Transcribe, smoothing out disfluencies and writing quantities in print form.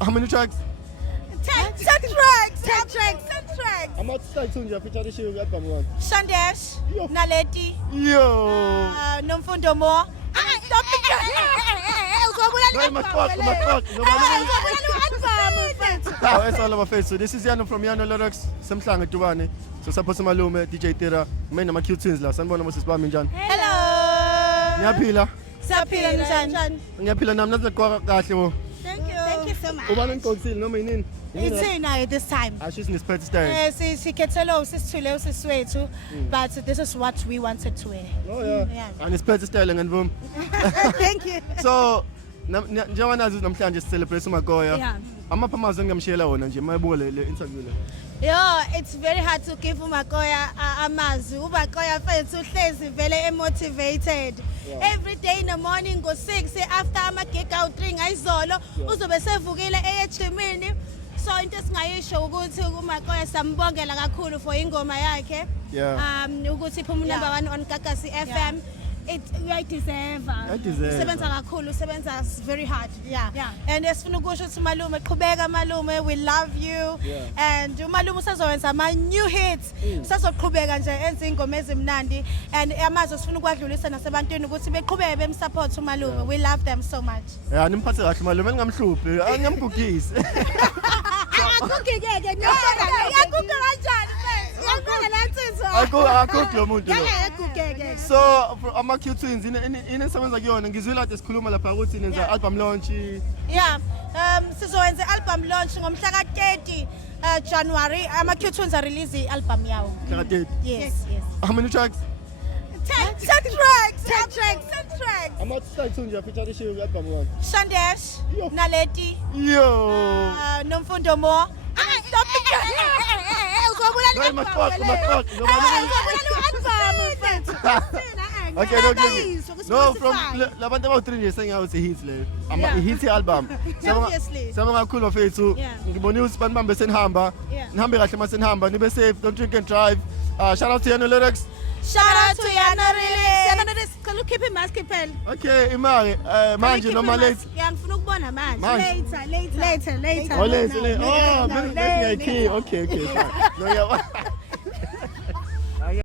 How many tracks? 10 tracks. 10 tracks. 10 tracks. I'm not stuck to you. Feature the show album one. Shandesh, Yo. Naleti, Yo. Nomfundo Mo. Stop it. No, you must talk. You must talk. Oh, it's all over face. So this is Yano from Yano Lyrics. Samsung at Duane. So suppose malume DJ Tira. Mina ma cute twins la. Sanibona Moses Bami njani? Hello. Ngiyaphila. Siyaphila njani? Ngiyaphila nami nathi gqoka kahle wo. Thank you. Thank you so much. Ubani ngigqokisile noma yini? It's here this time. She's in this pretty style. Sikhethelwe usisithule usiswethu, but this is what we wanted to wear. Oh yeah. And it's pretty style ngendvumi. Thank you. So njengoba nazi namhlanje celebrate uMakoya. Yeah. Amapha amazwi engamshiyela wona nje mayibuka le interview le. Yo, it's very hard to give uMakoya amazwi. uMakoya mfethu uhlezi vele motivated. Yeah. Every day in the morning go 6 after ama gig out 3 ngayizolo uzobe sevukile ejimini. So into esingayisho ukuthi uMakoya sambongela kakhulu for ingoma yakhe. Yeah. Ukuthi iphuma number 1 on Gagasi FM. I deserve. Usebenza kakhulu, usebenza very hard. Yeah. And esifuna ukusho ukuthi malume qhubeka malume, we love you. Yeah. And umalume usazowenza ama new hits. Usazoqhubeka nje enza ingoma ezimnandi and amazwi sifuna ukwadlulisa nasebantwini ukuthi beqhubeke bemsupport umalume. We love them so much. Yeah, nimphathe kahle malume ngingamhluphi, angiyamgugisi. Akugigeke no. Yakuga kanjani mfethu? Yakuga lansizwa. Akukho lo muntu lo. Yakugigeke. So ama cute twins inesebenza kuyona ngizwile kade sikhuluma lapha ukuthi nenza album launch. Yeah. Sizowenza album launch ngomhla ka-30 January. Ama Cute Twins are release i-album yawo. Yes. How many tracks? 10 tracks. 10 tracks. 10 tracks. I'm not stuck to you. Feature the show album one. Shandesh, Yo. Naleti, Yo. Nomfundo Mo. Stop it. No, you must talk. You must talk. Okay, no, no, from labantu abawu3 years sengathi hits le. Ama hit album. Obviously. Siyabonga kakhulu bafethu. Ngibonile ukuthi banibambe senihamba. Nihambe kahle mase nihamba, nibe safe, don't drink and drive. Shout out to Yano Lyrics. Shout out to Yano Lyrics. Can you keep him mask pen? Okay, imali manje noma late. Yeah, ngifuna ukubona manje. Later. Oh, later. Oh, maybe I key. Okay, fine. No, yeah.